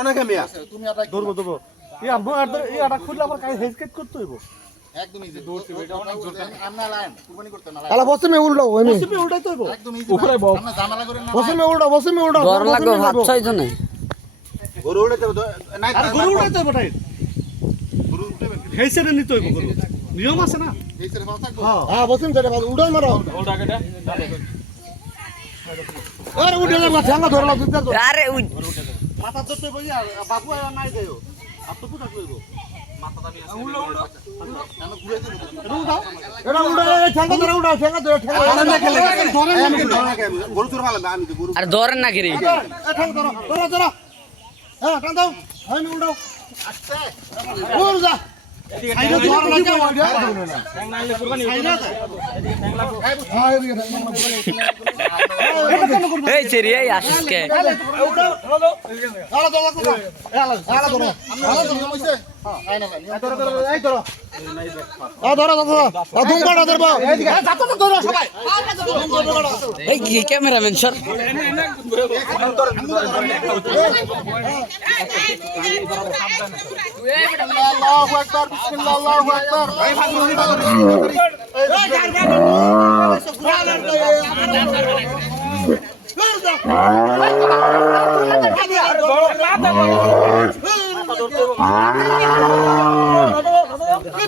অনেকে মিয়া। তুমি এটা ধরবো ধরবো। এই আব্বু আর এই আটা খুললে আমার কাছে হেজকেট করতে হইব। নিয়ম আছে না? হ্যাঁ। বসে মে যেটা উল্টাই আরে উঠে যাবে ঠ্যাঙ্গা ধরলা আরে ওই মাথা ধরতে হইব আর বাবু আর নাই দেও আর তো পুতা কইব এটা উল্টা। এই ঠ্যাঙ্গা ধরে উল্টা ঠ্যাঙ্গা ধরে ঠ্যাঙ্গা ধরে। আমি শুধু অনেকে গরু চোর ভালো আমি তো গরু। আর ধরেন না কিরে এই ঠ্যাঙ্গা হ্যাঁ হ্যাঁ এই চেরি এই আসিস কে আলা ধরো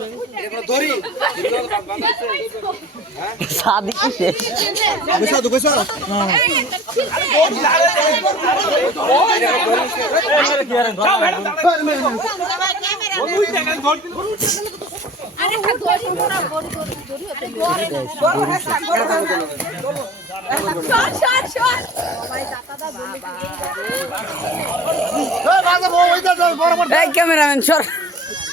এই কি এই ক্যামেরাম্যান সর।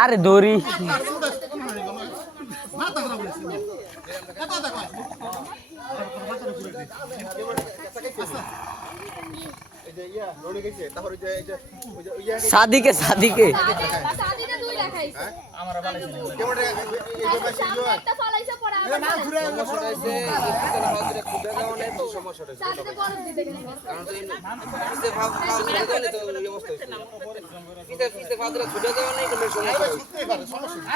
আরে দড়ি এই যে ইয়া রড়ে গেছে তারপর ওই যে এই যে ওই যে ইয়া সাদিকে সাদিকে কেমন এই যে মাসি ইয়া